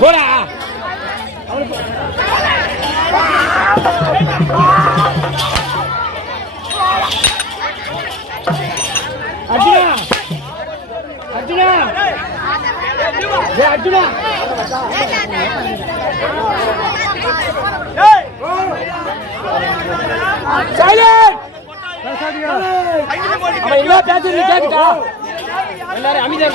போடா அர்ஜுனா அர்ஜுனா அர்ஜுனா என்ன பேசுறது கேட்டுக்கா எல்லாரும் அமைதியா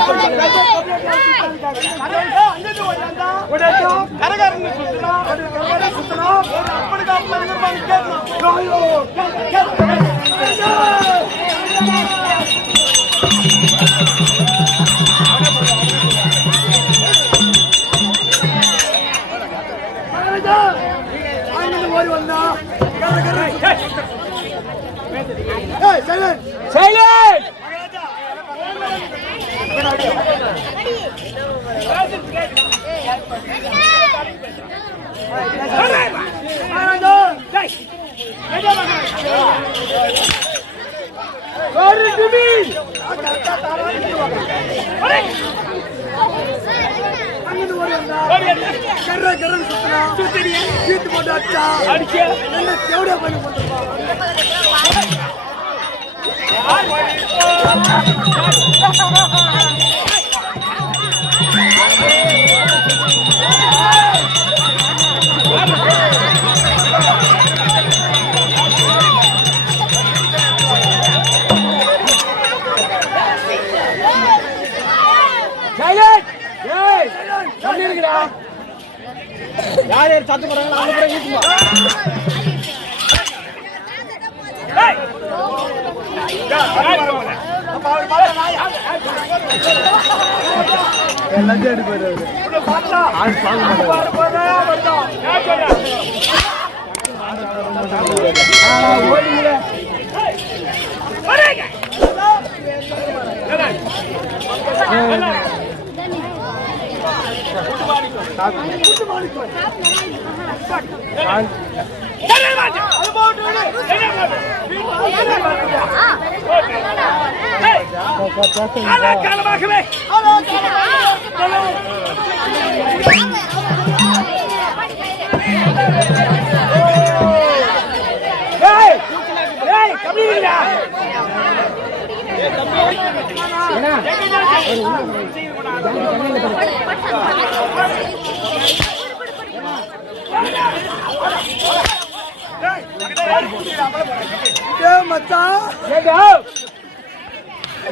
சைலண்ட் யார் யார் சத்து போறாங்க அவங்க கூட வீட்டுமா எல்லாத்தையும் எடுப்பாரு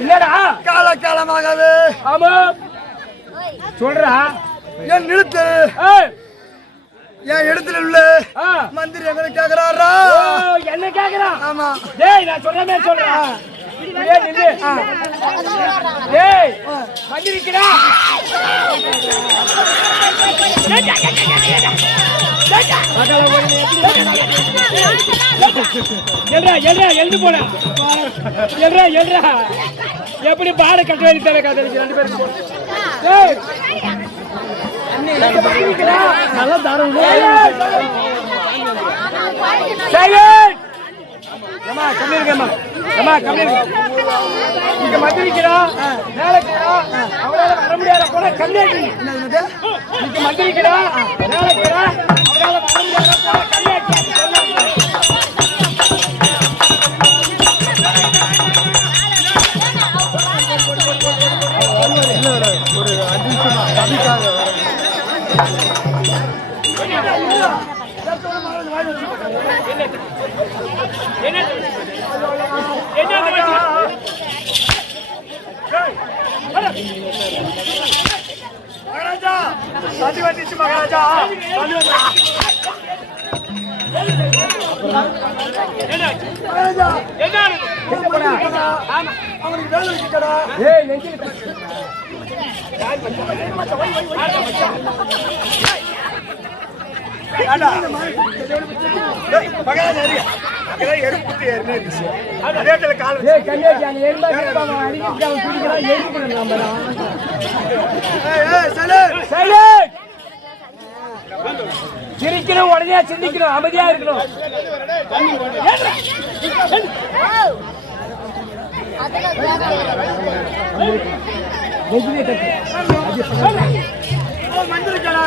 இல்லடா காலகாலமாகவே ஆமா சொல்றா என் நிறுத்து என் இடத்துல உள்ள மந்திரி எங்களை கேக்குறாரா என்ன கேக்குறா ஆமா டேய் நான் சொன்னமே சொல்றேன் டேய் நில்லு டேய் மந்திரிக்குடா எழுந்து போன எப்படி பாட கட்ட வேண்டி தேவை கதை ரெண்டு பேருக்கு நல்லா தரம் மந்திரிக்கிறா வேலைக்கிறா அவரால் வர முடியாத போல கல்யாணி மந்திரிக்கிறா வேலைக்கிறா அவரால் வர முடியாத போல கல்யாணி ஒரு 5 நிமிஷம் கவிக்காக மகாராஜா சாதி வந்துச்சு மகாராஜா அவனுக்கு வேலை வச்சுக்கடா சிரிக்கணும் உடனே சிந்திக்கணும் அமைதியா இருக்கணும் மந்திரிக்கடா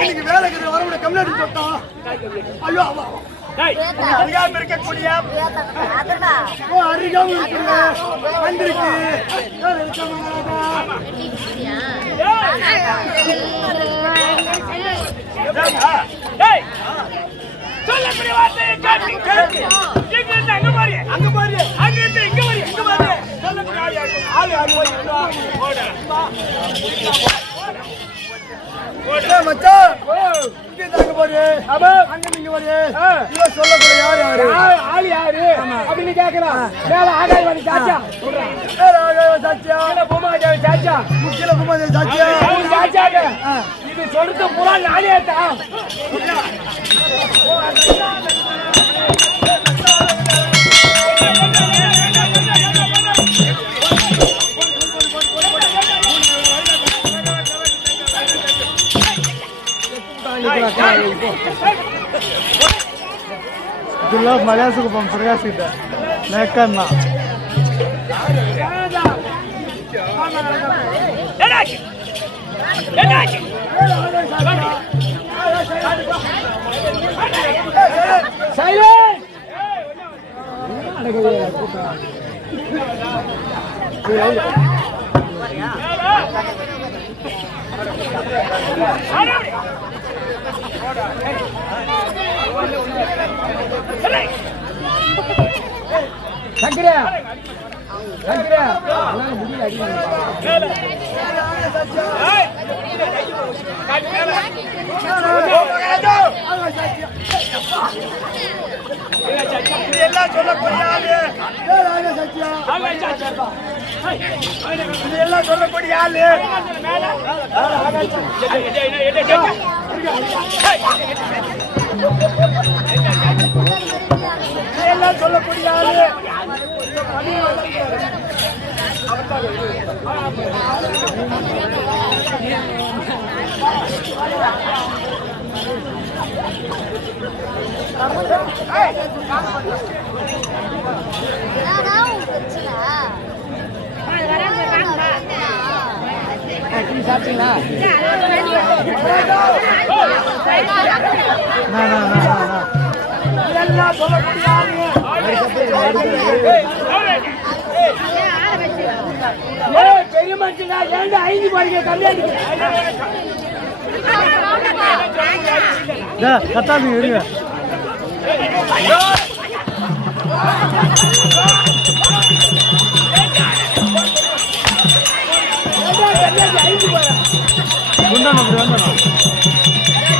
இன்னைக்கு வேலைக்கு வரவிட கம்யூனிட்டி சொல்லிட்டோம். ஐயோ அதிகாரம் இருக்கக்கூடிய அதிகம் இருக்கிற மந்திரிக்கு சொல்லக்கூடிய வார்த்தையை கேட்டு அங்க பாரு அங்க பாரு அங்க இருந்து இங்க பாரு இங்க பாரு சொல்லக்கூடிய ஆளு மச்சான் இங்க தாங்க பாரு அங்க நீங்க பாரு இவ சொல்லக்கூடிய யாரு ஆளு யாரு அப்படின்னு கேக்குறான். மேல ஆகாயவாணி சாச்சா சொல்றான். மேல ஆகாயவாணி சாச்சா கீழ பூமாதேவி சாச்சா கீழ பூமாதேவி சாச்சா சாச்சாங்க இது சொல்றது பூரா நானே தான். Itulah Malaysia suku pemperkas kita. Nekan nak. Silent. சங்கரா சங்கரா எல்லாம் முடியல அடிங்க. எல்லாம் சொல்லக்கூடிய ஆளு எல்லாம் சொல்லக்கூடிய ஆளு எல்லாம் சொல்லக்கூடிய ஆளு சாப்பிட்டீங்களா? எல்லாம் சொல்லக்கூடிய பெரிய மனுஷனா ஏன்டா 5 பாருங்க கம்மியா kata ni ini. Bunda nak beranda nak.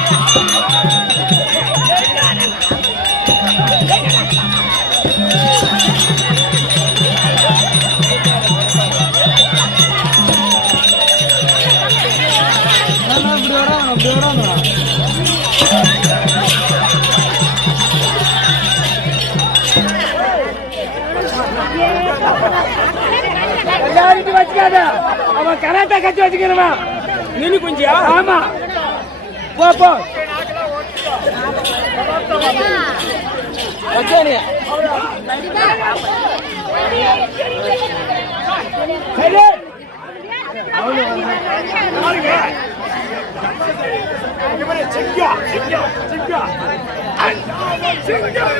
எல்லாரும் வச்சுக்காத அவன் கராத்தா கட்சி வச்சுக்கிறவா நீனு குஞ்சியா ஆமா போ போ வச்சானே சரி செஞ்சா செஞ்சா செஞ்சா செஞ்சா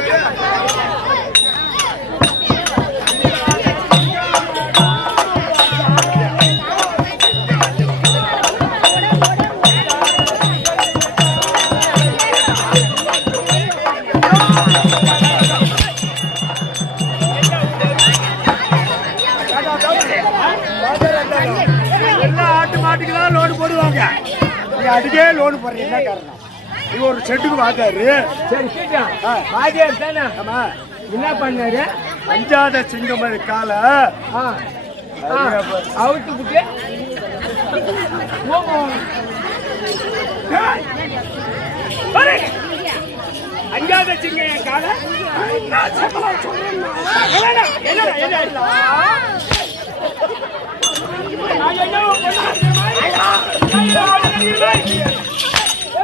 அதுக்கே லோன் போடுறது என்ன காரணம்? இது ஒரு செட்டுக்கு வாத்தாரு. சரி வாத்தியார் தானே. ஆமா என்ன பண்ணாரு? அஞ்சாத சிங்கம் காலை அவுத்து விட்டு அஞ்சாத சிங்கம் என் காலை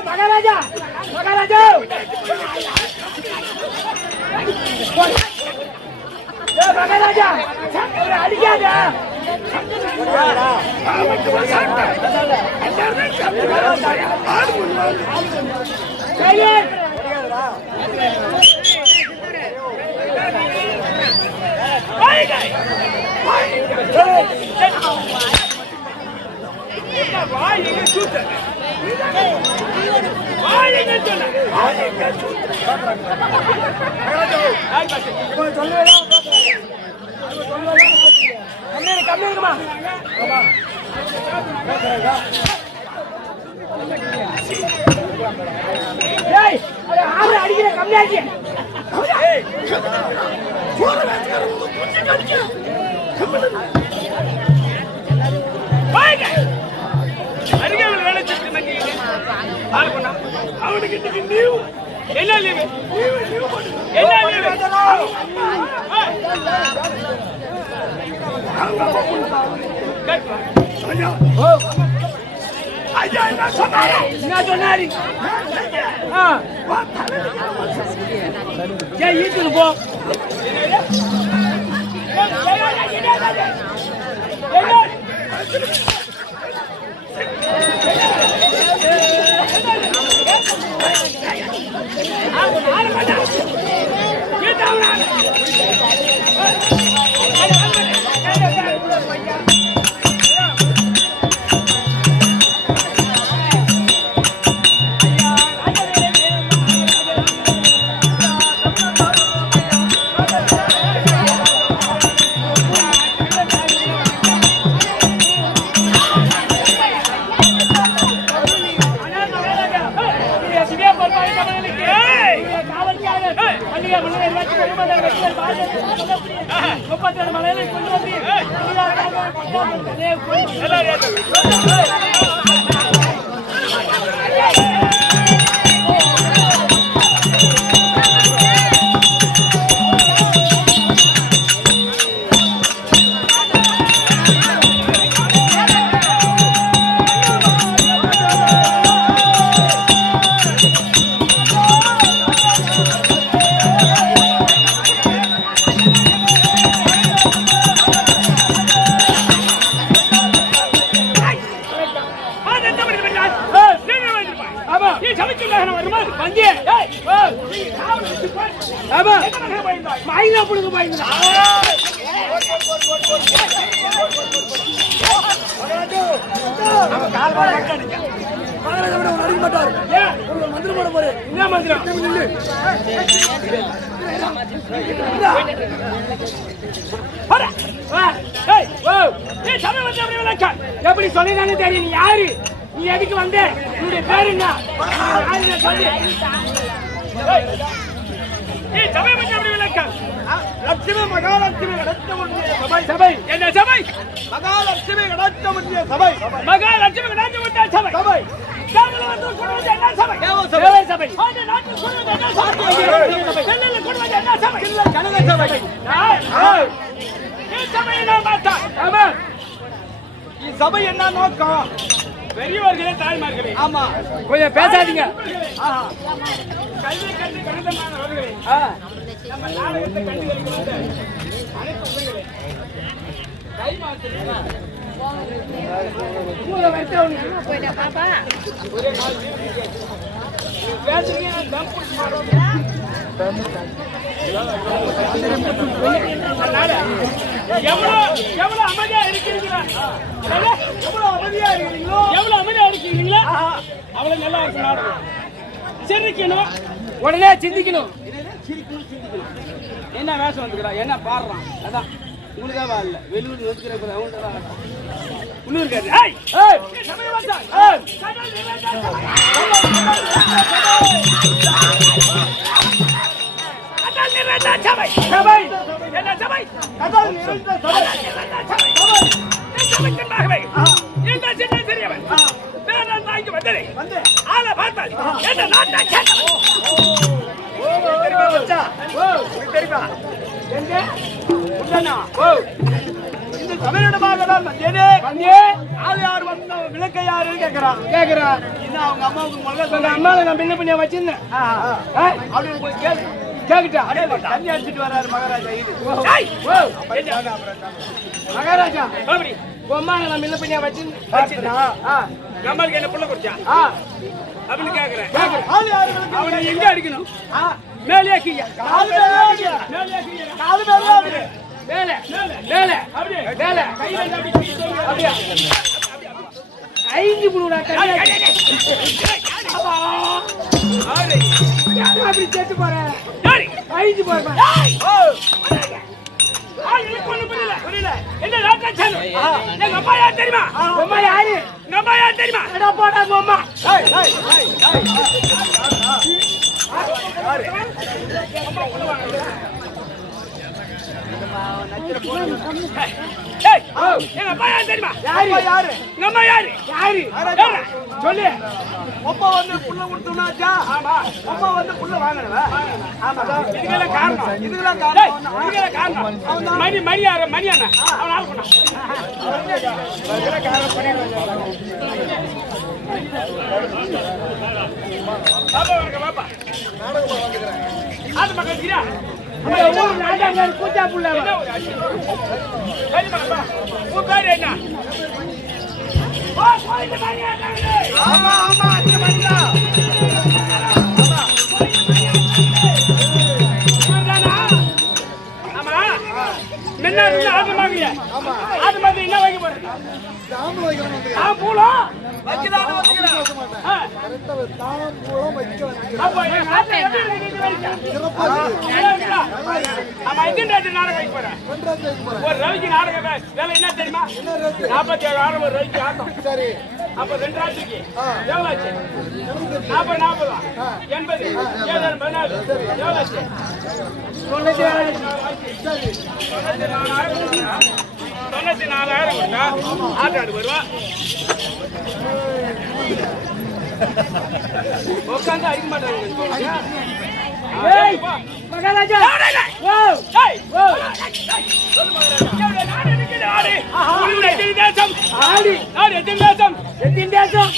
மகாராஜா மகாராஜா மகாராஜா அடிக்காத கம்மியா அடிக்கிற கம்மியாச்சு அவனுக்கு என்ன லீவு என்ன லீவு ஐயா என்ன சொன்னாரு ஈட்டுக்கு போ எப்படி சொல்லிதானே தெரியும் நீ யாரு நீ எதுக்கு வந்த உன்னுடைய பேரு என்ன லட்சுமி மகாலட்சுமி சபை என்ன சபை மகாலட்சுமி சபை மகாலட்சுமி சபை சபை சபை என்ன நோக்கம் பெரியவர்களே தாய்மார்களே ஆமா கொஞ்சம் பேசாதீங்க கல்வி கற்று கணிதமானவர்களே நம்ம நாடகத்தை கண்டுகளிக்கிற அனைத்து எவ்வளவு அமைதியா இருக்கிறீங்களா அவ்வளவு நல்லா இருக்கு நாடகம் சிரிக்கணும் உடனே சிந்திக்கணும் என்ன வேஷம் வந்துக்கிறா என்ன பாடுறான் அதான் உங்களுக்காக இல்ல வெளியூர் நோக்கிற உள்ளூர் சிறியவன் வாங்கி வந்தது ஆளை பார்த்தால் என்ன நாட்டை விளக்க யாரு கேக்குறான் அவங்க அம்மாவுக்கு அம்மாவை நான் பின்ன பண்ணி வச்சிருந்தேன் கேக்குட்டா தண்ணி அடிச்சிட்டு வராரு மகாராஜா இது மகாராஜா பொம்மாங்க நம்ம இல்ல பண்ணியா வச்சு நம்மளுக்கு என்ன புள்ள குடிச்சா அப்படின்னு கேக்குறேன் அவனை எங்க அடிக்கணும் மேலே கீழே மேலே மேலே மேலே அப்படியா ஐந்து புழுடா அப்படி செத்து போறேன் ஐந்து போறேன் புரியல என்ன எங்க அம்மா யார் தெரியுமா அம்மா யாரு நம்ம யார் தெரியுமா போடா அம்மா எங்க அம்மா யார் தெரியுமா யாரு நம்ம யாரு யாரு சொல்லு அப்பா வந்து புள்ள கொடுத்தோம்னாச்சா அம்மா வந்து புள்ள வாங்கினவ இதுக்கெல்லாம் காரணம் இதுக்கெல்லாம் காரணம் மணி அண்ணா அவன் ஆள் பண்ணான் பாப்பா அது மக்கள் கூச்சா புள்ள உன் பேரு என்ன ஆமா ஆமா அந்த மாதிரிதான் ஆமா முன்ன ஆடு வாங்கிய ஆடு மாதிரி என்ன வைக்க போறேன் பூலம் வைக்கிறானே வைக்கிறான் அப்ப என் நாட்டுல எப்படி இருக்கு நீங்க வைக்க ஆமா எத்தனை நாடகம் வைக்க போறேன் ஒரு ரவிக்கு நாடகம் வேலை என்ன தெரியுமா 47,000 ஒரு ரவிக்கு ஆட்டம் சரி அப்ப 2 ராஜிக்கு எவ்வளவு ஆச்சு 40 80 7 14 எவ்வளவு ஆச்சு 94,000 கொடுத்தா ஆட்டாடு வருவா உட்காந்து அடிக்க மாட்டாங்க மகாராஜா ஆடி எத்தின் தேசம்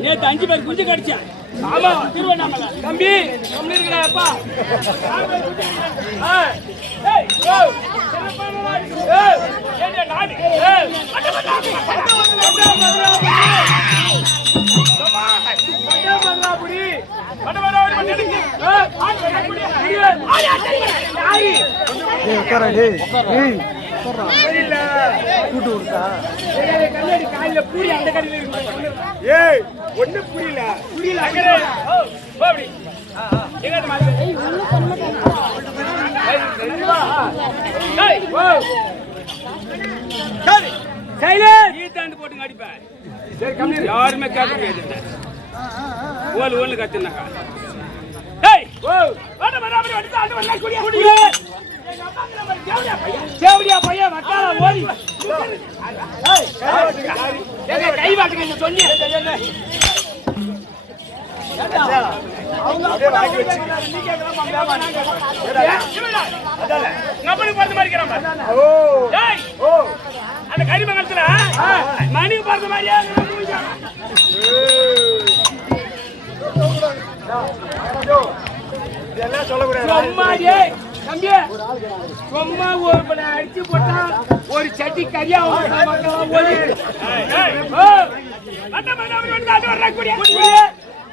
நேத்து 5 பேர் குஞ்சு கடிச்சா ஆமா திருவண்ணாமலை தம்பி கம்மி இருக்கிறாப்பா கூட்டு கொடுத்தா கண்ணாடி காலையில பூரி அந்த கடையில இருக்கு ஏய் ஒண்ணு புரியல போட்டு அடிப்பேன் யாருமே கேட்க முடியாது ஒண்ணு கத்துனாக்கா பையன் வட்டார ஓடி கை வாட்டுங்க சொன்னீங்க அந்த கரிமங்கலத்துல மணிக்கு பார்த்த மாதிரியா சும்மா ஒரு அடிச்சு போட்டா ஒரு சட்டி கரியா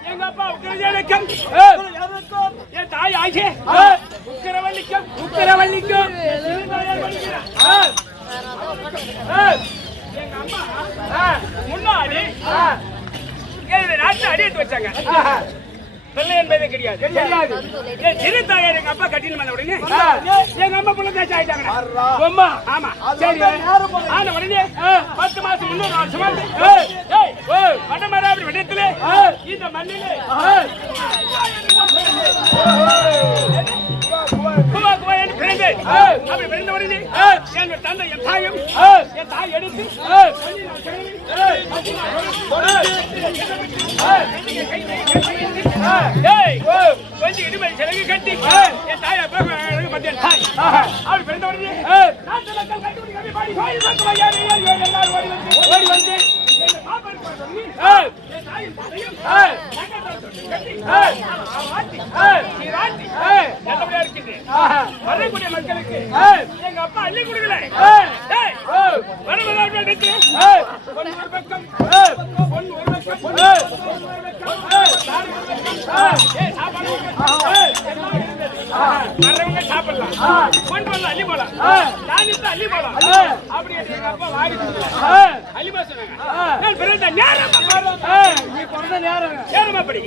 எங்க அப்பா என் தாய் ஆகிய உக்கரவல்லிக்கும் எங்க அம்மா முன்னாடி நாட்டு அடி எடுத்து வச்சாங்க. பிள்ளை என்பதே கிடையாது. சிறு தாயார் எங்க அப்பா கட்டின பண்ண உடனே எங்க அம்மா புள்ள தாச்சி ஆயிட்டாங்க. அம்மா ஆமா சரி ஆன உடனே 10 மாசம் 300 நாள் சுமந்து வடமராபுரி விடத்திலே இந்த மண்ணிலே அப்படி பிறந்த உடனே எங்க தந்தை என் தாயும் என் தாய் எடுத்து கொஞ்சம் இடுமை சிலகு கட்டி என் தாய் அப்படி பிறந்த உடனே ஓடி வந்து வரக்கூடிய மக்களுக்கு எங்க அப்பா அள்ளி கொடுக்கல. சாப்பிடலாம் கொண்டு வந்து அள்ளி போலாம் அள்ளி போலாம் அப்படி எங்க அப்பா வாங்கி அள்ளிமா சொன்னாங்க. பிறந்த நேரம் நீ பிறந்த நேரம் அப்படி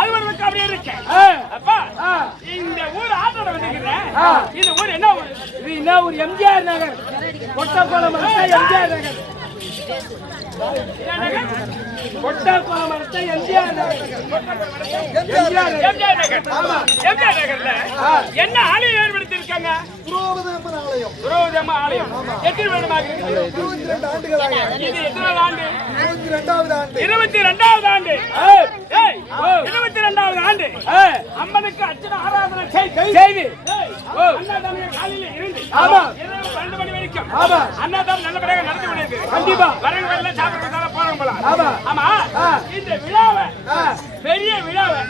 அது ஒரு அப்படியே இருக்கேன். அப்பா இந்த ஊர் ஆட்டோட வந்துக்கிறேன். இந்த ஊர் என்ன ஊர்? இது என்ன ஊர்? எம்ஜிஆர் நகர். கொட்டப்பாலம் எம்ஜிஆர் நகர். கொட்டப்பாலம் எம்ஜிஆர் நகர். எம்ஜிஆர் நகர். எம்ஜிஆர் நகர்ல என்ன ஆலயம் ஏற்படுத்தி இருக்காங்க? துரோதம்மன் ஆலயம். எத்தனை வருடமாக? 22 ஆண்டுகளாக. இது எத்தனாவது ஆண்டு? 22வது ஆண்டு. 22வது ஆண்டு அம்மனுக்கு அர்ச்சனை ஆராதனை செய்து அன்னதானம் காலையில இருந்து 12 மணி வரைக்கும் அன்னதானம் நல்லபடியாக நடத்தி கொண்டிருக்கு. கண்டிப்பா வரவங்க எல்லாம் சாப்பிடுறதால போறாங்க போல. ஆமா இந்த விழாவை பெரிய விழாவை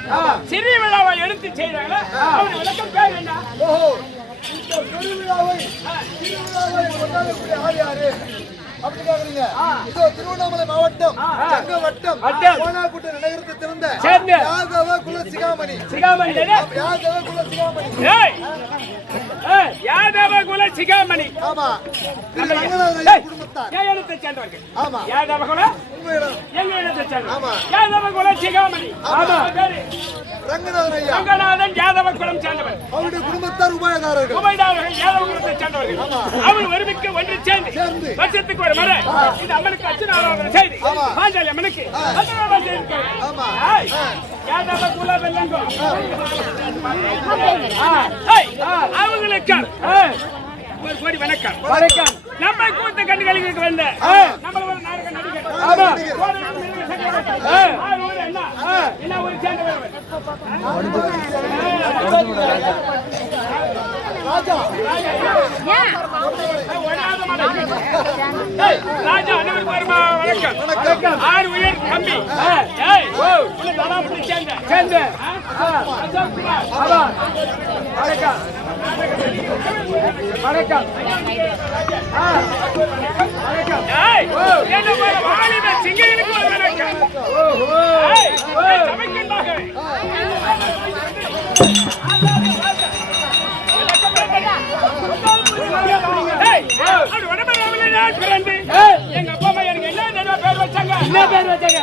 சிறிய விழாவை எடுத்து செய்யறாங்க. அவங்க விளக்கம் பேர் என்ன? திருவண்ணாமலை மாவட்டம் வட்டம் கோனாக்குட்டை நகரத்தை திறந்த யாதவ குல சிகாமணி. யாதவ குல சிகாமணி. ஆமா குடும்பத்தார் இடத்தை சேர்ந்தவர்கள். ஆமா யாதவ குல எங்க இடத்தை சேர்ந்தவர்கள். யாதவ குல சிகாமணி. ஆமா ரங்கநாதன் யாதவ குலம் சேர்ந்தவர். அவருடைய குடும்பத்தார் உபயதாரர்கள். யாதவ குலத்தை சேர்ந்தவர்கள். அவர் ஒருமிக்க ஒன்று சேர்ந்து வருஷத்துக்கு ஒரு முறை இந்த அம்மனுக்கு அர்ச்சனை ஆராதனை செய்து பாஞ்சாலி அம்மனுக்கு யாதவ குல வெள்ளங்கோ அவங்களுக்கு ஒரு கோடி வணக்கம். வணக்கம். நம்ம கூத்த கண்ணுகளுக்கு வந்த நம்மள ஒரு நாடக நடிகர். ஆமா என்ன ஒரு சேர்ந்தவர் ராஜா அனைவருக்கு வருமா வணக்கம். 6 உயர் கம்பி சேர்ந்த வணக்கம் வணக்கம் வாலிப சிங்கங்களுக்கு ஒரு வணக்கம். எங்க அப்பா அம்மா எனக்கு என்ன பேர் வச்சாங்க? என்ன பேர் வச்சாங்க?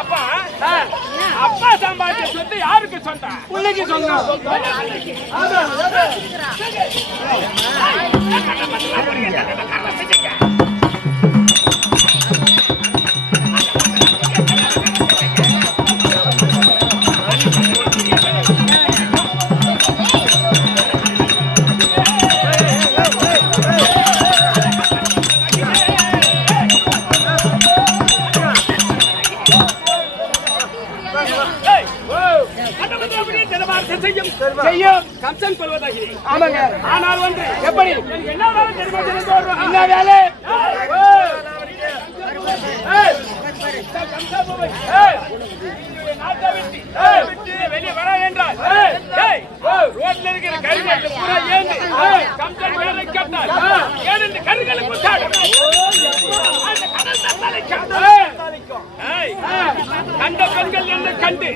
அப்பா அப்பா சம்பாதிச்ச சொத்து யாருக்கு சொந்தம்? பிள்ளைக்கு சொந்தம். செய்யும் கம்சன் கொள்வதாகிறேன். ஆமாங்க. ஆனால் ஒன்று எப்படி என்ன வேலை தெரியுமா? என்ன வேலை? வெளியே வர என்றால் ரோட்ல இருக்கிற கருங்களுக்கு பூரா ஏந்து கம்சன் வேலை கேட்டால் ஏழு கருங்களுக்கு கண்டு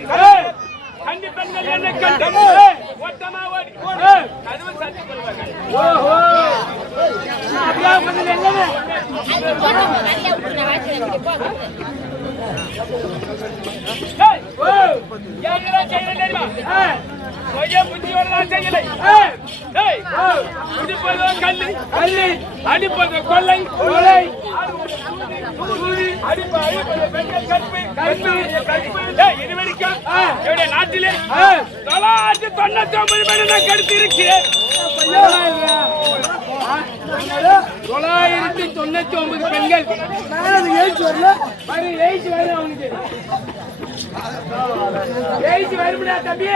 கண்டு பெண்கள் என்னை கண்டு ஓட்டமா ஓடி கதவு சாத்தி கொள்வார்கள். ஓஹோ அப்படியே கொஞ்சம் என்னங்க ஏய், ஏன்டா செய்யல தெரியுமா? கொஞ்சம் புத்தி வரலாம் செய்யலை. ஏய், குடிப்பதோ கல்லு, அடிப்பதோ கொள்ளை, அடிப்பது பெண்கள் கற்பு. ஏய், இது வரைக்கும் என்னுடைய நாட்டிலே 999 பேரை நான் கெடுத்து இருக்கிறேன். 999 பெண்கள். எழுச்சி வரல எழுச்சி வரும் அவனுக்கு. எழுச்சி வரும்டா தம்பி.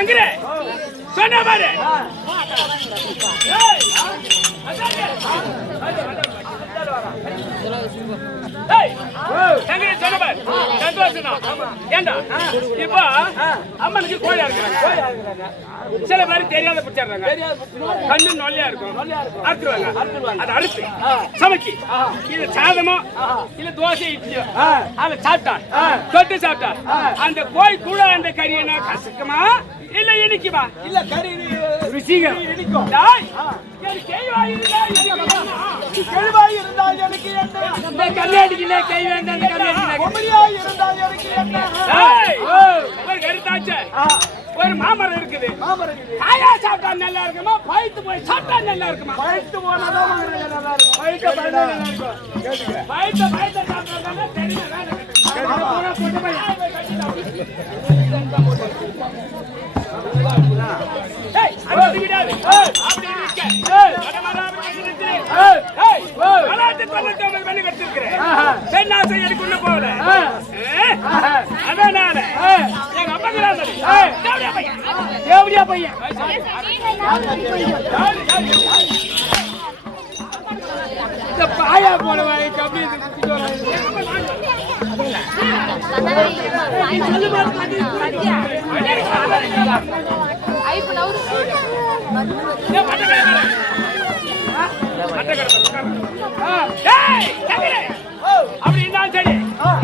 சங்கரே சொன்ன பாரு. இப்போ அம்மனுக்கு கோழியா இருக்கிறாங்க. சில பேர் தெரியாத பிடிச்சாங்க. கண்ணு நொல்லையா இருக்கும், அறுத்துருவாங்க. அதை அறுத்து சமைச்சு இது சாதமோ இல்ல தோசை இட்லியோ அதை சாப்பிட்டான் தொட்டு சாப்பிட்டான். அந்த கோழி கூட அந்த கறியை கசக்குமா இல்ல இனிக்குமா? இல்ல கறி ருசிங்க இனிக்கும். கேள்வாய் இருந்தால் எனக்கு என்ன? கல்யாணிக்குள்ள கை வேண்டாம். பொம்மரியாய் இருந்தால் எனக்கு என்ன? ஒரு கருத்தாச்ச ஒரு மாமரம் இருக்குது. மாமரம் இருக்குது. காயா சாப்பிட்டா நல்லா இருக்குமா, பழுத்து போய் சாப்பிட்டா நல்லா இருக்குமா? பழுத்து போனாதான் நல்லா இருக்கும். பழுத்த நல்லா இருக்கும். பழுத்த சாப்பிட்டா தெரியும். அதனால எங்க அப்பா பையன் இந்த பாயா போனவாய் கம்மி அப்படி இருந்தாலும் சரி.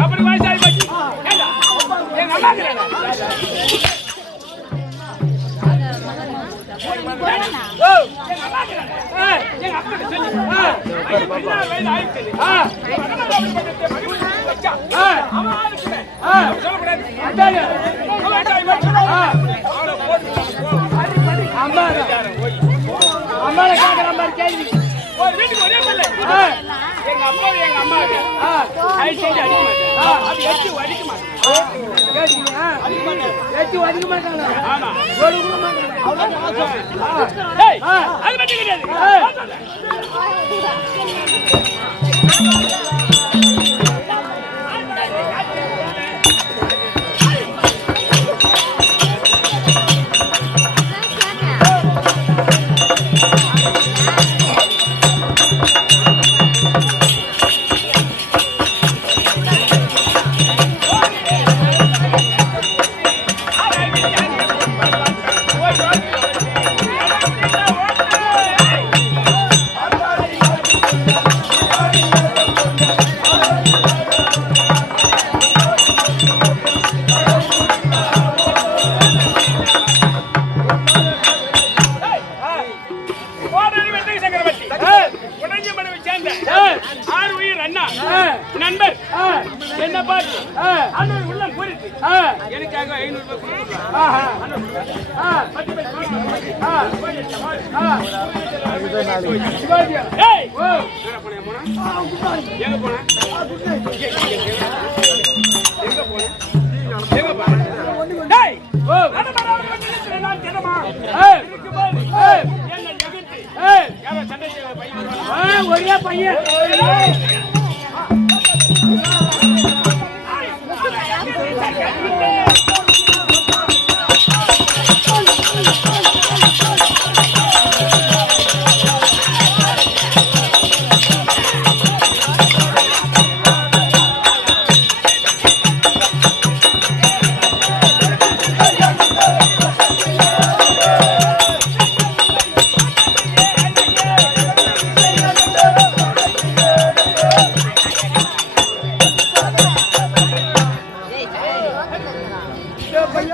அப்படி வயசாகி போச்சு. எங்க அம்மா எங்க அப்பா சொல்லி அம்மாவை கேட்கிற மாதிரி கேள்வி. ஒரு வீட்டுக்கு ஒரே பிள்ளை. எங்க அப்பா எங்க அம்மா அடிக்க மாட்டேன். அது எச்சு அடிக்க மாட்டாங்க. ஆமா அது மட்டும் கிடையாது. நண்பர் என்ன பார்த்து அண்ணன் உள்ள போயிருக்கு. எனக்காக 500 ஒரே பையன்